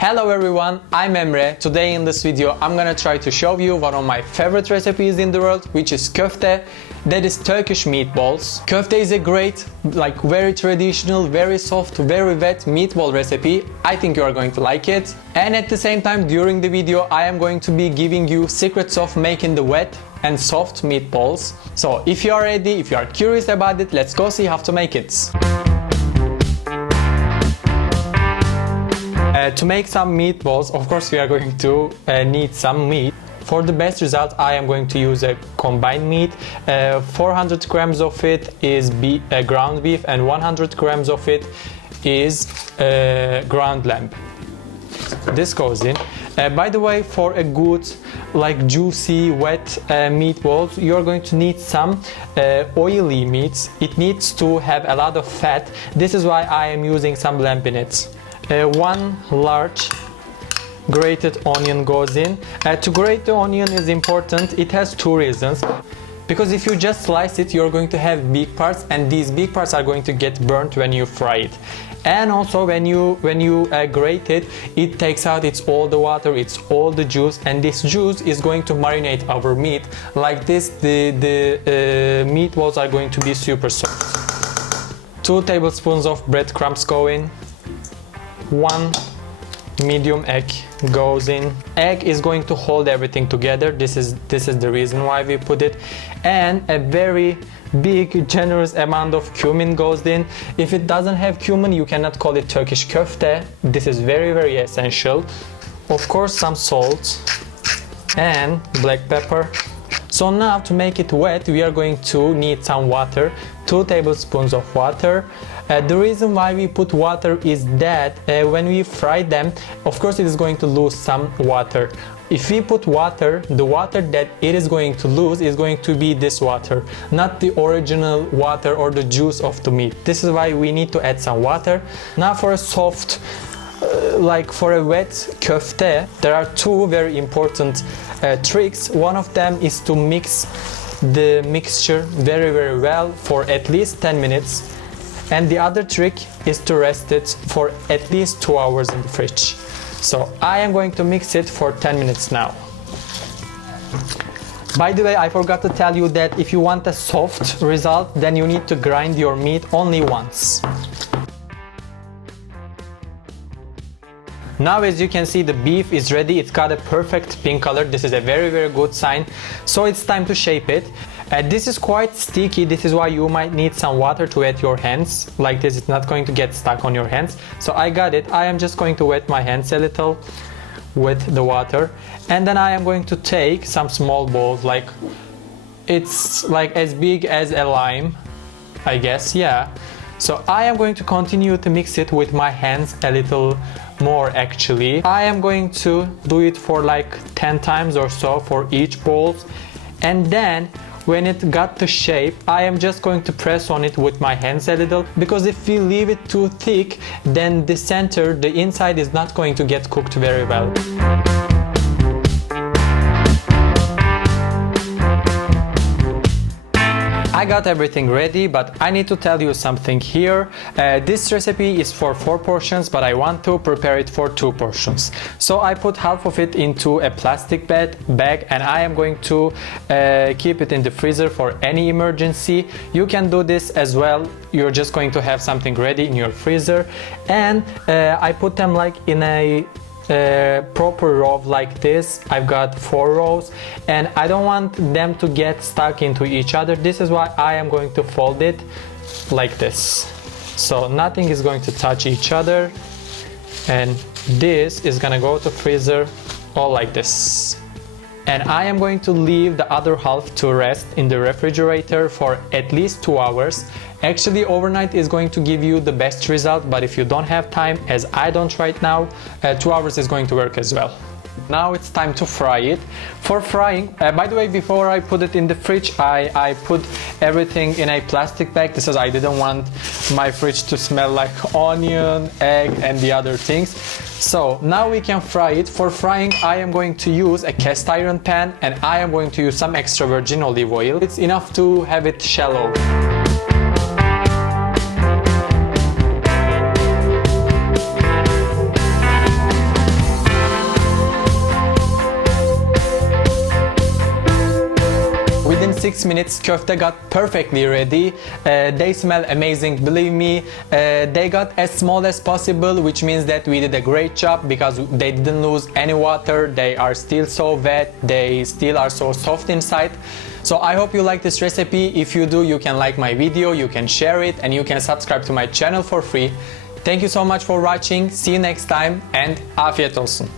Hello everyone, I'm Emre. Today in this video I'm gonna try to show you one of my favorite recipes in the world, which is köfte, that is Turkish meatballs. Köfte is a great, very traditional, very soft, very wet meatball recipe. I think you are going to like it. And at the same time, during the video I am going to be giving you secrets of making the wet and soft meatballs. So if you are ready, if you are curious about it, let's go see how to make it. To make some meatballs, of course we are going to need some meat. For the best result I am going to use a combined meat. 400 grams of it is ground beef and 100 grams of it is ground lamb. This goes in. By the way, for a good juicy wet meatballs, you're going to need some oily meats. It needs to have a lot of fat. This is why I am using some lamb in it. One large grated onion goes in. To grate the onion is important. It has two reasons. Because if you just slice it, you're going to have big parts, and these big parts are going to get burnt when you fry it. And also when you grate it, it takes out all the water, it's all the juice, and this juice is going to marinate our meat. Like this, the meatballs are going to be super soft. 2 tablespoons of breadcrumbs go in. 1 medium egg goes in. Egg is going to hold everything together. This is the reason why we put it. And a very big generous amount of cummin goes in. If it doesn't have cummin, you cannot call it Turkish köfte. This is very essential. Of course, some salt and black pepper. So now to make it wet, we are going to need some water. 2 tablespoons of water. The reason why we put water is that when we fry them, of course it is going to lose some water. If we put water, the water that it is going to lose is going to be this water, not the original water or the juice of the meat. This is why we need to add some water. Now for a soft, for a wet köfte, there are 2 very important tricks. One of them is to mix the mixture very well for at least 10 minutes. And the other trick is to rest it for at least 2 hours in the fridge. So I am going to mix it for 10 minutes now. By the way, I forgot to tell you that if you want a soft result, then you need to grind your meat only once. Now as you can see, the beef is ready. It's got a perfect pink color. This is a very good sign. So it's time to shape it. This is quite sticky. This is why you might need some water to wet your hands. Like this, it's not going to get stuck on your hands. So I got it. I am just going to wet my hands a little with the water. And then I am going to take some small balls, it's as big as a lime, I guess, yeah. So I am going to continue to mix it with my hands a little more actually. I am going to do it for 10 times or so for each bowl. And then when it got the shape, I am just going to press on it with my hands a little, because if we leave it too thick, then the inside is not going to get cooked very well. I got everything ready, but I need to tell you something here. This recipe is for 4 portions, but I want to prepare it for 2 portions. So I put half of it into a plastic bag, and I am going to keep it in the freezer for any emergency. You can do this as well. You're just going to have something ready in your freezer. And I put them in a proper row like this. I've got 4 rows, and I don't want them to get stuck into each other. This is why I am going to fold it like this, so nothing is going to touch each other, and this is gonna go to freezer all like this. And I am going to leave the other half to rest in the refrigerator for at least 2 hours. Actually, overnight is going to give you the best result, but if you don't have time, as I don't right now, 2 hours is going to work as well. Now it's time to fry it. For frying, by the way, before I put it in the fridge, I put everything in a plastic bag. This is, I didn't want my fridge to smell like onion, egg, and the other things. So now we can fry it. For frying, I am going to use a cast iron pan, and I am going to use some extra virgin olive oil. It's enough to have it shallow. 6 minutes köfte got perfectly ready. They smell amazing, believe me. They got as small as possible, which means that we did a great job because they didn't lose any water. They are still so wet, they still are so soft inside. So I hope you like this recipe. If you do, you can like my video, you can share it, and you can subscribe to my channel for free. Thank you so much for watching. See you next time and afiyet olsun.